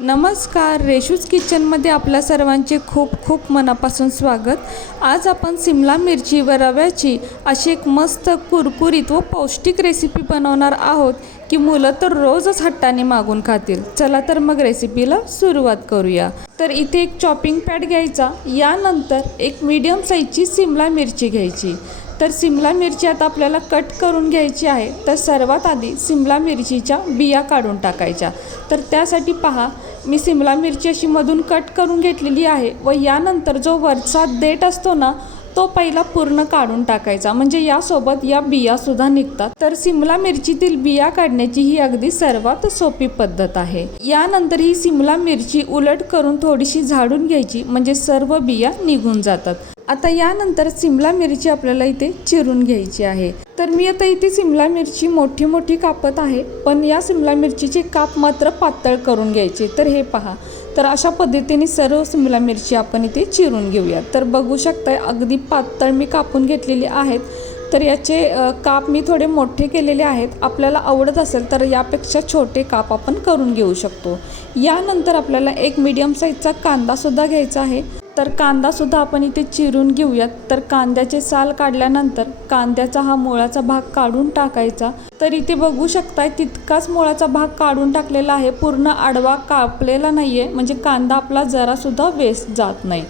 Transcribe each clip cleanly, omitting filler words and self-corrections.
नमस्कार, रेशूज किचनमध्ये आपल्या सर्वांचे खूप खूप मनापासून स्वागत. आज आपण सिमला मिरची व रव्याची अशी एक मस्त कुरकुरीत व पौष्टिक रेसिपी बनवणार आहोत की मुलं तर रोजच हट्टाने मागून खातील. चला तर मग रेसिपीला सुरुवात करूया. तर इथे एक चॉपिंग पॅड घ्यायचा, यानंतर एक मीडियम साईजची सिमला मिरची घ्यायची. तर सिमला मिरची आता आपल्याला कट करून घ्यायची आहे. तर सर्वात आधी सिमला मिरचीच्या बिया काढून टाकायच्या. तर त्यासाठी पहा, मी सिमला मिरची अशी मधून कट करून घेतलेली आहे व यानंतर जो वरचा देठ असतो ना, तो पहिला पूर्ण काढून टाकायचा, म्हणजे यासोबत या बियासुद्धा निघतात. तर सिमला मिरचीतील बिया काढण्याची ही अगदी सर्वात सोपी पद्धत आहे. यानंतर ही सिमला मिरची उलट करून थोडीशी झाडून घ्यायची, म्हणजे सर्व बिया निघून जातात. आता यानंतर सिमला मिरची आपल्याला इथे चिरून घ्यायची आहे. तर मी आता इथे सिमला मिरची मोठी मोठी कापत आहे, पण या सिमला मिरचीचे काप मात्र पातळ करून घ्यायचे. तर हे पहा, तर अशा पद्धतीने सर्व सिमला मिरची आपण इथे चिरून घेऊया. तर बघू शकताय अगदी पातळ मी कापून घेतलेली आहेत. तर याचे काप मी थोडे मोठे केलेले आहेत. आपल्याला आवडत असेल तर यापेक्षा छोटे काप आपण करून घेऊ शकतो. यानंतर आपल्याला एक मीडियम साईजचा कांदासुद्धा घ्यायचा आहे. तर कांदासुद्धा आपण इथे चिरून घेऊयात. तर कांद्याचे साल काढल्यानंतर कांद्याचा हा मुळाचा भाग काढून टाकायचा. तर इथे बघू शकताय तितकाच मुळाचा भाग काढून टाकलेला आहे, पूर्ण आडवा कापलेला नाही आहे, म्हणजे कांदा आपला जरासुद्धा वेस्ट जात नाही.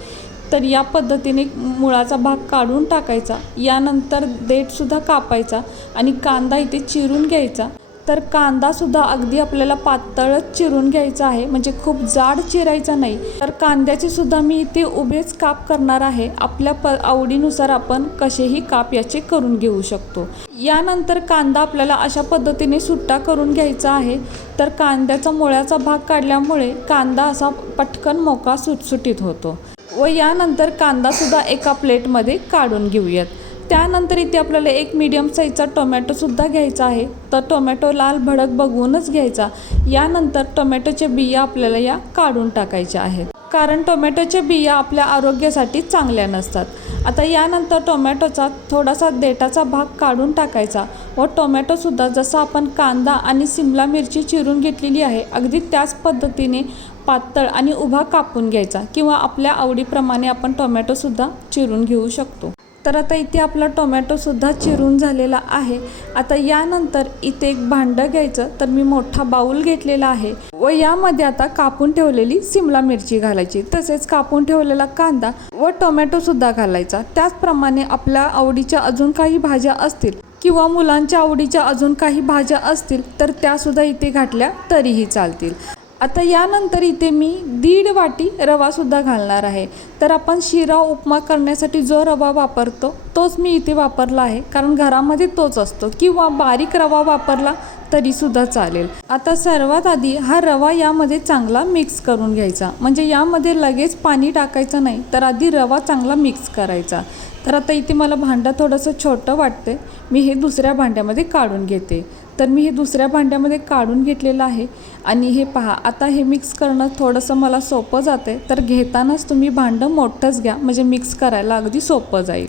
तर या पद्धतीने मुळाचा भाग काढून टाकायचा. यानंतर देठसुद्धा कापायचा आणि कांदा इथे चिरून घ्यायचा. तर कांदासुद्धा अगदी आपल्याला पातळच चिरून घ्यायचा आहे, म्हणजे खूप जाड चिरायचा नाही. तर कांद्याचे सुद्धा मी इथे उभेच काप करणार आहे. आपल्या आवडीनुसार आपण कसेही काप याचे करून घेऊ शकतो. यानंतर कांदा आपल्याला अशा पद्धतीने सुट्टा करून घ्यायचा आहे. तर कांद्याचा मुळाचा भाग काढल्यामुळे कांदा असा पटकन मोकळा सुटसुटीत होतो. व यानंतर कांदासुद्धा एका प्लेटमध्ये काढून घेऊयात. त्यानंतर इथे आपल्याला एक मीडियम साईजचा टोमॅटोसुद्धा घ्यायचा आहे. तर टोमॅटो लाल भडक बघूनच घ्यायचा. यानंतर टोमॅटोच्या बिया आपल्याला या काढून टाकायच्या आहेत, कारण टोमॅटोच्या बिया आपल्या आरोग्यासाठी चांगल्या नसतात. आता यानंतर टोमॅटोचा थोडासा देठाचा भाग काढून टाकायचा व टोमॅटोसुद्धा जसा आपण कांदा आणि सिमला मिरची चिरून घेतलेली आहे, अगदी त्याच पद्धतीने पातळ आणि उभा कापून घ्यायचा, किंवा आपल्या आवडीप्रमाणे आपण टोमॅटोसुद्धा चिरून घेऊ शकतो. तर आता इथे आपला टोमॅटोसुद्धा चिरून झालेला आहे. आता यानंतर इथे एक भांडं घ्यायचं. तर मी मोठा बाऊल घेतलेला आहे व यामध्ये आता कापून ठेवलेली सिमला मिरची घालायची, तसेच कापून ठेवलेला कांदा व टोमॅटोसुद्धा घालायचा. त्याचप्रमाणे आपल्या आवडीच्या अजून काही भाज्या असतील किंवा मुलांच्या आवडीच्या अजून काही भाज्या असतील तर त्यासुद्धा इथे घातल्या तरीही चालतील. आता यानंतर इथे मी 1.5 वाटी रवासुद्धा घालणार आहे. तर आपण शिरा उपमा करण्यासाठी जो रवा वापरतो तोच मी इथे वापरला आहे, कारण घरामध्ये तोच असतो, किंवा बारीक रवा वापरला तरीसुद्धा चालेल. आता सर्वात आधी हा रवा यामध्ये चांगला मिक्स करून घ्यायचा, म्हणजे यामध्ये लगेच पाणी टाकायचं नाही, तर आधी रवा चांगला मिक्स करायचा. तर आता इथे मला भांडं थोडंसं छोटं वाटते, मी हे दुसऱ्या भांड्यामध्ये काढून घेते. तर मी हे दुसऱ्या भांड्यामध्ये काढून घेतलेलं आहे. आणि हे पहा, आता हे मिक्स करणं थोडंसं मला सोपं जाते. तर घेतानाच तुम्ही भांडं मोठंच घ्या, म्हणजे मिक्स करायला अगदी सोपं जाईल.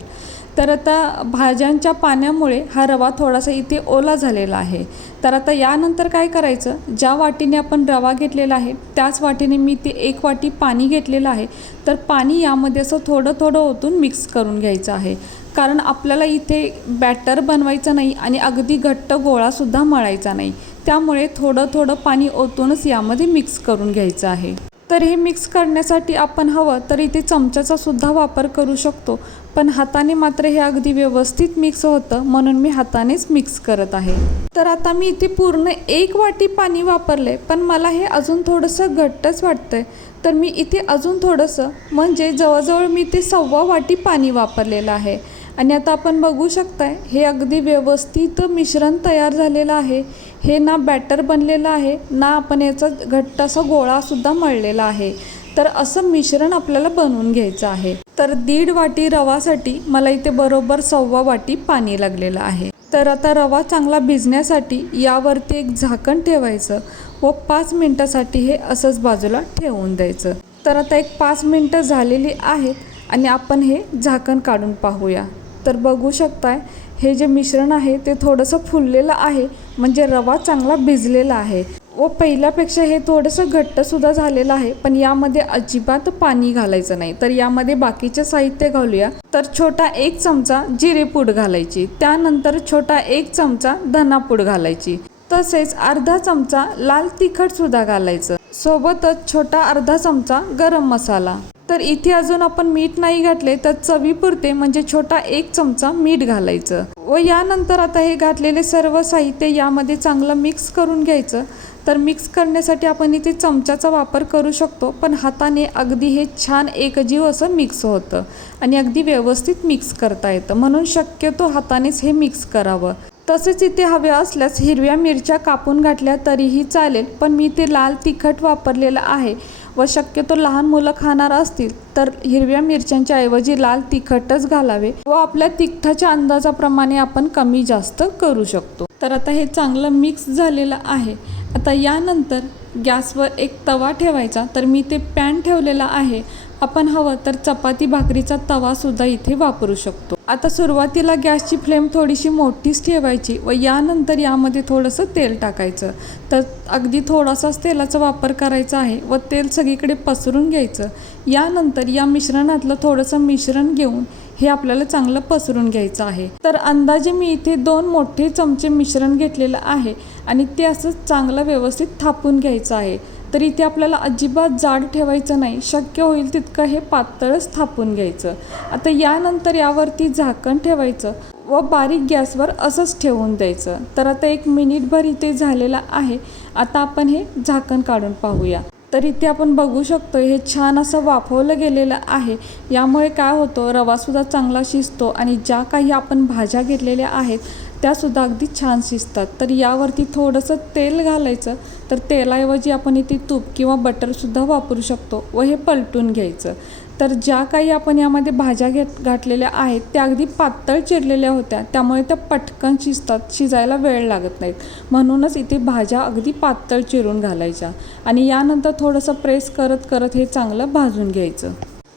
तर आता भाज्यांच्या पाण्यामुळे हा रवा थोडासा इथे ओला झालेला आहे. तर आता यानंतर काय करायचं, ज्या वाटीने आपण रवा घेतलेला आहे त्याच वाटीने मी ते 1 वाटी पाणी घेतलेलं आहे. तर पाणी यामध्ये असं थोडं थोडं ओतून मिक्स करून घ्यायचं आहे, कारण आपल्याला इथे बॅटर बनवायचं नाही आणि अगदी घट्ट गोळासुद्धा मळायचा नाही. त्यामुळे थोडं थोडं पाणी ओतूनच यामध्ये मिक्स करून घ्यायचं आहे. तर हे मिक्स करण्यासाठी आपण हवं तर इथे चमच्याचा सुद्धा वापर करू शकतो, पण हाताने मात्र हे अगदी व्यवस्थित मिक्स होतं, म्हणून मी हातानेच मिक्स करत आहे. तर आता मी इथे पूर्ण 1 वाटी पाणी वापरले, पण मला हे अजून थोडंसं घट्टच वाटतंय. तर मी इथे अजून थोडंसं, म्हणजे जवळजवळ मी ते 1.25 वाटी पाणी वापरलेलं आहे. आणि आता आपण बघू शकताय हे अगदी व्यवस्थित मिश्रण तयार झालेलं आहे. हे ना बॅटर बनलेलं आहे, ना आपण याचा घट्ट असा गोळासुद्धा मळलेला आहे. तर असं मिश्रण आपल्याला बनवून घ्यायचं आहे. तर 1.5 वाटी रवासाठी मला इथे बरोबर 1.25 वाटी पाणी लागलेलं आहे. तर आता रवा चांगला भिजण्यासाठी यावरती एक झाकण ठेवायचं व 5 मिनटासाठी हे असंच बाजूला ठेवून द्यायचं. तर आता एक 5 मिनटं झालेली आहेत आणि आपण हे झाकण काढून पाहूया. तर बघू शकताय हे जे मिश्रण आहे ते थोडंसं फुललेलं आहे, म्हणजे रवा चांगला भिजलेला आहे व पहिल्यापेक्षा हे थोडंसं घट्टसुद्धा झालेलं आहे, पण यामध्ये अजिबात पाणी घालायचं नाही. तर यामध्ये बाकीचे साहित्य घालूया. तर छोटा 1 चमचा जिरेपूड घालायची, त्यानंतर छोटा 1 चमचा धनापूड घालायची, तसेच अर्धा चमचा लाल तिखटसुद्धा घालायचं, सोबतच छोटा अर्धा चमचा गरम मसाला. तर इथे अजून आपण मीठ नाही घातले, तर चवीपुरते म्हणजे छोटा 1 चमचा मीठ घालायचं. व यानंतर आता हे घातलेले सर्व साहित्य यामध्ये चांगलं मिक्स करून घ्यायचं. तर मिक्स करण्यासाठी आपण इथे चमच्याचा वापर करू शकतो, पण हाताने अगदी हे छान एकजीव असं मिक्स होतं आणि अगदी व्यवस्थित मिक्स करता येतं, म्हणून शक्यतो हातानेच हे मिक्स करावं. तसेच इथे हव्या असल्यास हिरव्या मिरच्या कापून घातल्या तरीही चालेल, पण मी इथे लाल तिखट वापरलेलं आहे व शक्यतो लहान मुलं खाणार असतील तर हिरव्या मिरच्यांच्या ऐवजी लाल तिखटच घालावे व आपल्या तिखटाच्या अंदाजाप्रमाणे आपण कमी जास्त करू शकतो. तर आता हे चांगलं मिक्स झालेलं आहे. आता यानंतर गॅसवर एक तवा ठेवायचा. तर मी ते पॅन ठेवलेला आहे. आपण हवं तर चपाती भाकरीचा तवासुद्धा इथे वापरू शकतो. आता सुरुवातीला गॅसची फ्लेम थोडीशी मोठीच ठेवायची व यानंतर यामध्ये थोडंसं तेल टाकायचं. तर अगदी थोडासाच तेलाचा वापर करायचा आहे व तेल सगळीकडे पसरून घ्यायचं. यानंतर या मिश्रणातलं थोडंसं मिश्रण घेऊन हे आपल्याला चांगलं पसरून घ्यायचं आहे. तर अंदाजे मी इथे 2 मोठे चमचे मिश्रण घेतलेलं आहे आणि ते असं चांगलं व्यवस्थित थापून घ्यायचं आहे. तर इथे आपल्याला अजिबात जाड ठेवायचं नाही, शक्य होईल तितकं हे पातळच थापून घ्यायचं. आता यानंतर यावरती झाकण ठेवायचं व बारीक गॅसवर असंच ठेवून द्यायचं. तर आता 1 मिनिटभर इथे झालेलं आहे. आता आपण हे झाकण काढून पाहूया. तर इथे आपण बघू शकतो हे छान असं वाफवलं गेलेलं आहे. यामुळे काय होतं, रवासुद्धा चांगला शिजतो आणि ज्या काही आपण भाज्या घेतलेल्या आहेत त्यासुद्धा अगदी छान शिजतात. तर यावरती थोडंसं तेल घालायचं. तर तेलाऐवजी आपण इथे तूप किंवा बटरसुद्धा वापरू शकतो व हे पलटून घ्यायचं. तर ज्या काही आपण यामध्ये भाज्या घातलेल्या आहेत त्या अगदी पातळ चिरलेल्या होत्या, त्यामुळे त्या पटकन शिजतात, शिजायला वेळ लागत नाहीत. म्हणूनच इथे भाज्या अगदी पातळ चिरून घालायच्या आणि यानंतर थोडंसं प्रेस करत करत हे चांगलं भाजून घ्यायचं.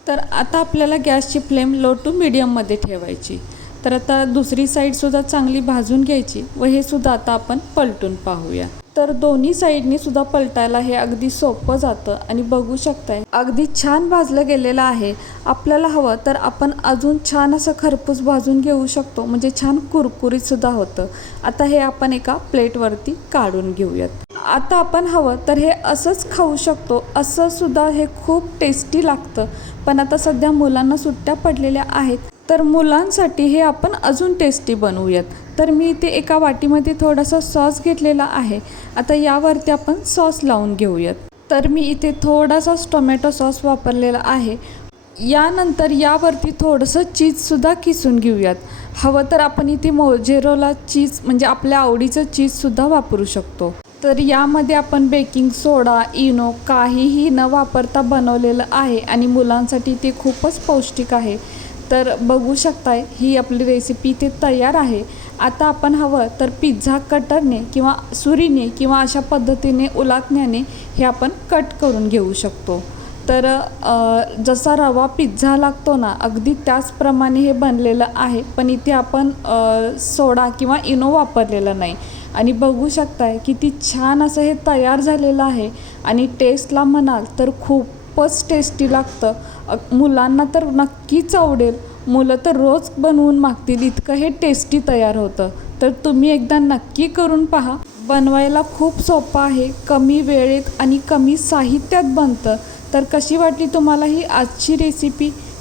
तर आता आपल्याला गॅसची फ्लेम लो टू मीडियममध्ये ठेवायची. तर आता दुसरी साईडसुद्धा चांगली भाजून घ्यायची व हे सुद्धा आता आपण पलटून पाहूया. तर दोन्ही साईडनी सुद्धा पलटायला हे अगदी सोपं जातं आणि बघू शकताय अगदी छान भाजलं गेलेलं आहे. आपल्याला हवं तर आपण अजून छान असं खरपूस भाजून घेऊ शकतो, म्हणजे छान कुरकुरीतसुद्धा होतं. आता हे आपण एका प्लेटवरती काढून घेऊयात. आता आपण हवं तर हे असंच खाऊ शकतो, असं सुद्धा हे खूप टेस्टी लागतं. पण आता सध्या मुलांना सुट्ट्या पडलेल्या आहेत, तर मुलांसाठी हे आपण अजून टेस्टी बनवूयात. तर मी इथे एका वाटीमध्ये थोडासा सॉस घेतलेला आहे. आता यावरती आपण सॉस लावून घेऊयात. तर मी इथे थोडासाच टोमॅटो सॉस वापरलेला आहे. यानंतर यावरती थोडंसं चीजसुद्धा किसून घेऊयात. हवं तर आपण इथे मोझेरेला चीज म्हणजे आपल्या आवडीचं चीजसुद्धा वापरू शकतो. तर यामध्ये आपण बेकिंग सोडा, इनो काहीही न वापरता बनवलेलं आहे आणि मुलांसाठी ते खूपच पौष्टिक आहे. तर बघू शकताय ही आपली रेसिपी इथे तयार आहे. आता आपण हवं तर पिझ्झा कटरने किंवा सुरीने किंवा अशा पद्धतीने उलाटण्याने हे आपण कट करून घेऊ शकतो. तर जसा रवा पिझ्झा लागतो ना, अगदी त्याचप्रमाणे हे बनलेलं आहे. पण इथे आपण सोडा किंवा इनो वापरलेलं नाही आणि बघू शकताय किती छान असं हे तयार झालेलं आहे आणि टेस्टला म्हणाल तर खूपच टेस्टी लागतं. मुलांना तर नक्कीच आवडेल. मुलं तर रोज बनवून मागतील, इतकं हे टेस्टी तयार होतं. तर तुम्ही एकदा नक्की करून पहा. बनवायला खूप सोपं आहे, कमी वेळेत आणि कमी साहित्यात बनतं. तर कशी वाटली तुम्हाला ही आजची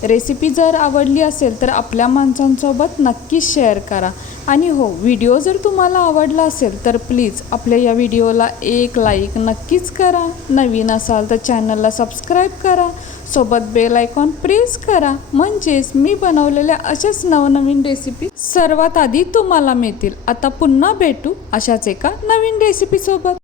रेसिपी जर आवडली असेल तर आपल्या माणसांसोबत नक्कीच शेअर करा. आणि हो, व्हिडिओ जर तुम्हाला आवडला असेल तर प्लीज आपल्या या व्हिडिओला एक लाईक नक्कीच करा. नवीन असाल तर चॅनलला सबस्क्राईब करा, सोबत बेल आयकॉन प्रेस करा, म्हणजेच मी बनवलेल्या अशाच नवनवीन रेसिपी सर्वात आधी तुम्हाला मिळतील. आता पुन्हा भेटू अशाच एका नवीन रेसिपीसोबत.